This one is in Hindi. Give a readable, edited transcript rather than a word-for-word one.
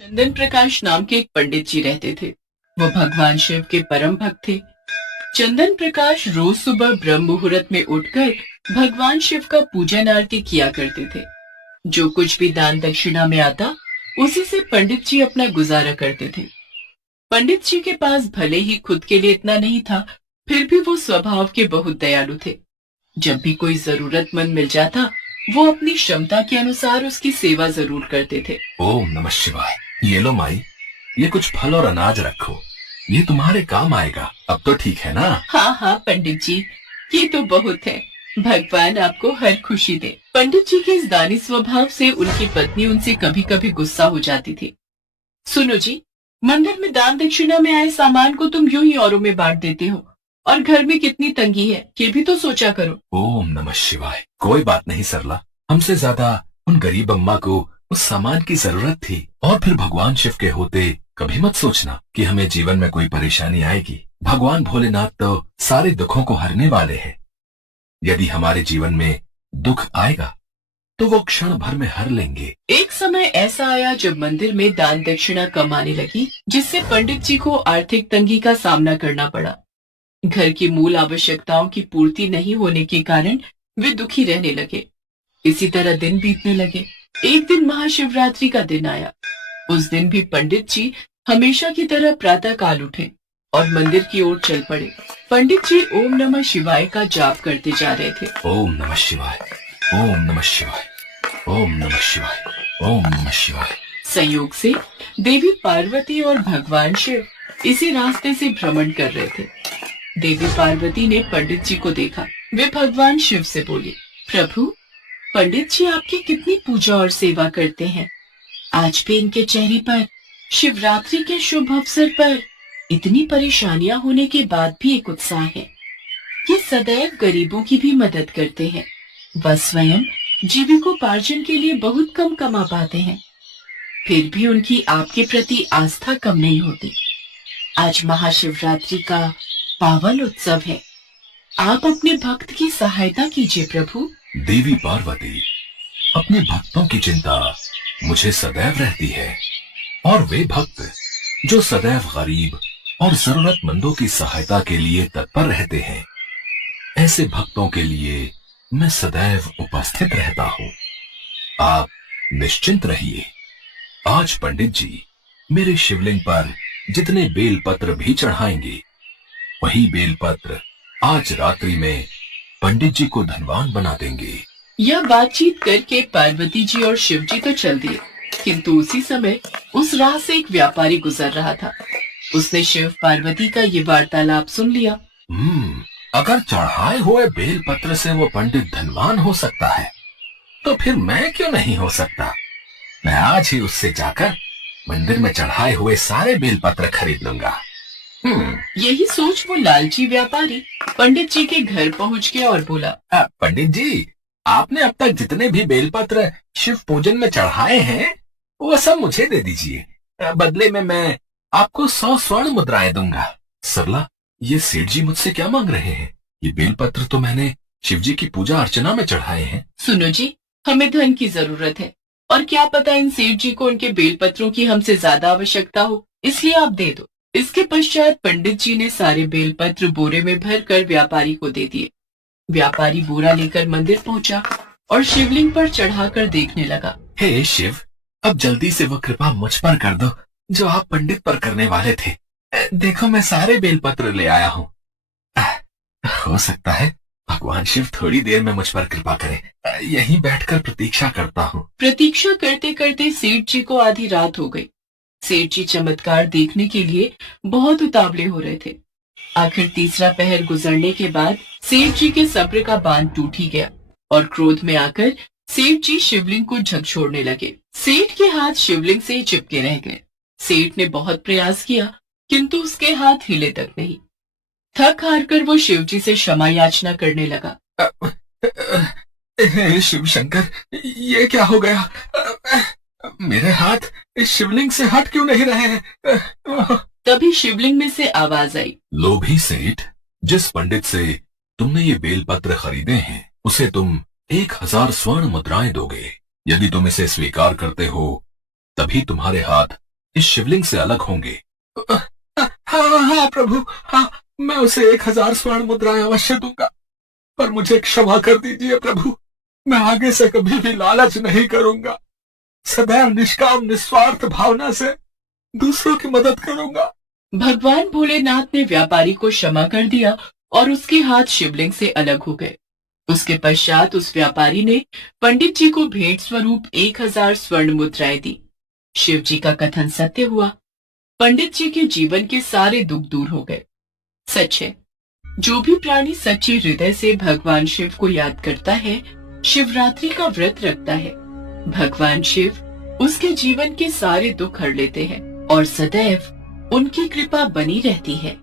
चंदन प्रकाश नाम के एक पंडित जी रहते थे। वो भगवान शिव के परम भक्त थे। चंदन प्रकाश रोज सुबह ब्रह्म मुहूर्त में उठकर भगवान शिव का पूजन आरती किया करते थे। जो कुछ भी दान दक्षिणा में आता, उसी से पंडित जी अपना गुजारा करते थे। पंडित जी के पास भले ही खुद के लिए इतना नहीं था, फिर भी वो स्वभाव के बहुत दयालु थे। जब भी कोई जरूरतमंद मिल जाता, वो अपनी क्षमता के अनुसार उसकी सेवा जरूर करते थे। ओम नमः शिवाय। ये लो माई, ये कुछ फल और अनाज रखो, ये तुम्हारे काम आएगा। अब तो ठीक है ना? हाँ हाँ पंडित जी, ये तो बहुत है। भगवान आपको हर खुशी दे। पंडित जी के इस दानी स्वभाव से उनकी पत्नी उनसे कभी कभी गुस्सा हो जाती थी। सुनो जी, मंदिर में दान दक्षिणा में आए सामान को तुम यूं ही औरों में बांट देते हो, और घर में कितनी तंगी है, ये भी तो सोचा करो। ओम नमः शिवाय। कोई बात नहीं सरला, हमसे ज्यादा उन गरीब अम्मा को उस सामान की जरूरत थी। और फिर भगवान शिव के होते कभी मत सोचना कि हमें जीवन में कोई परेशानी आएगी। भगवान भोलेनाथ तो सारे दुखों को हरने वाले हैं। यदि हमारे जीवन में दुख आएगा तो वो क्षण भर में हर लेंगे। एक समय ऐसा आया जब मंदिर में दान दक्षिणा कम आने लगी, जिससे पंडित जी को आर्थिक तंगी का सामना करना पड़ा। घर की मूल आवश्यकताओं की पूर्ति नहीं होने के कारण वे दुखी रहने लगे। इसी तरह दिन बीतने लगे। एक दिन महाशिवरात्रि का दिन आया। उस दिन भी पंडित जी हमेशा की तरह प्रातः काल उठे और मंदिर की ओर चल पड़े। पंडित जी ओम नमः शिवाय का जाप करते जा रहे थे। ओम नमः शिवाय, ओम नमः शिवाय, ओम नमः शिवाय, ओम नमः शिवाय। संयोग से देवी पार्वती और भगवान शिव इसी रास्ते से भ्रमण कर रहे थे। देवी पार्वती ने पंडित जी को देखा। वे भगवान शिव से बोली, प्रभु, पंडित जी आपकी कितनी पूजा और सेवा करते हैं। आज भी इनके चेहरे पर शिवरात्रि के शुभ अवसर पर इतनी परेशानियां होने के बाद भी एक उत्साह है। ये सदैव गरीबों की भी मदद करते हैं। वह स्वयं जीविकोपार्जन के लिए बहुत कम कमा पाते हैं, फिर भी उनकी आपके प्रति आस्था कम नहीं होती। आज महाशिवरात्रि का पावन उत्सव है। आप अपने भक्त की सहायता कीजिए प्रभु। देवी पार्वती, अपने भक्तों की चिंता मुझे सदैव रहती है, और वे भक्त जो सदैव गरीब और जरूरतमंदों की सहायता के लिए तत्पर रहते हैं, ऐसे भक्तों के लिए मैं सदैव उपस्थित रहता हूँ। आप निश्चिंत रहिए। आज पंडित जी मेरे शिवलिंग पर जितने बेलपत्र भी चढ़ाएंगे, वही बेलपत्र आज रात्रि में पंडित जी को धनवान बना देंगे। यह बातचीत करके पार्वती जी और शिव जी तो चल दिए, किंतु उसी समय उस राह से एक व्यापारी गुजर रहा था। उसने शिव पार्वती का ये वार्तालाप सुन लिया। अगर चढ़ाए हुए बेलपत्र से वो पंडित धनवान हो सकता है, तो फिर मैं क्यों नहीं हो सकता? मैं आज ही उससे जाकर मंदिर में चढ़ाए हुए सारे बेलपत्र खरीद लूंगा। यही सोच वो लालची व्यापारी पंडित जी के घर पहुंच गया और बोला, पंडित जी, आपने अब तक जितने भी बेलपत्र शिव पूजन में चढ़ाए हैं, वो सब मुझे दे दीजिए। बदले में मैं आपको 100 स्वर्ण मुद्राएं दूंगा। सरला, ये सेठ जी मुझसे क्या मांग रहे हैं? ये बेलपत्र तो मैंने शिव जी की पूजा अर्चना में चढ़ाए हैं। सुनो जी, हमें धन की जरूरत है, और क्या पता इन सेठ जी को उनके बेलपत्रों की हमसे ज्यादा आवश्यकता हो, इसलिए आप दे दो। इसके पश्चात पंडित जी ने सारे बेलपत्र बोरे में भरकर व्यापारी को दे दिए। व्यापारी बोरा लेकर मंदिर पहुंचा और शिवलिंग पर चढ़ाकर देखने लगा। हे शिव, अब जल्दी से वो कृपा मुझ पर कर दो जो आप पंडित पर करने वाले थे। देखो, मैं सारे बेलपत्र ले आया हूँ। हो सकता है भगवान शिव थोड़ी देर में मुझ पर कृपा करें। यहीं बैठकर प्रतीक्षा करता हूँ। प्रतीक्षा करते करते सेठ जी को आधी रात हो गई। सेठ जी चमत्कार देखने के लिए बहुत उतावले हो रहे थे। आखिर तीसरा पहर गुजरने के बाद सेठ जी के सब्र का बांध टूट ही गया, और क्रोध में आकर सेठ जी शिवलिंग को झकझोरने लगे। सेठ के हाथ शिवलिंग से चिपके रह गए। सेठ ने बहुत प्रयास किया, किंतु उसके हाथ हिले तक नहीं। थक हार कर वो शिव जी से क्षमा याचना करने लगा। हे शिव शंकर, ये क्या हो गया? मेरे हाथ इस शिवलिंग से हट क्यों नहीं रहे हैं? तभी शिवलिंग में से आवाज आई, लोभी सेठ, जिस पंडित से तुमने ये बेलपत्र खरीदे हैं, उसे तुम 1000 स्वर्ण मुद्राएं दोगे। यदि तुम इसे स्वीकार करते हो, तभी तुम्हारे हाथ इस शिवलिंग से अलग होंगे। हाँ प्रभु, हाँ, मैं उसे 1000 स्वर्ण मुद्राएं अवश्य दूंगा, पर मुझे क्षमा कर दीजिए प्रभु। मैं आगे से कभी भी लालच नहीं करूंगा, सदैव निष्काम निस्वार्थ भावना से दूसरों की मदद करूंगा। भगवान भोलेनाथ ने व्यापारी को क्षमा कर दिया और उसके हाथ शिवलिंग से अलग हो गए। उसके पश्चात उस व्यापारी ने पंडित जी को भेंट स्वरूप 1000 स्वर्ण मुद्राएं दी। शिव जी का कथन सत्य हुआ। पंडित जी के जीवन के सारे दुख दूर हो गए। सच है, जो भी प्राणी सच्चे हृदय से भगवान शिव को याद करता है, शिवरात्रि का व्रत रखता है, भगवान शिव उसके जीवन के सारे दुख हर लेते हैं और सदैव उनकी कृपा बनी रहती है।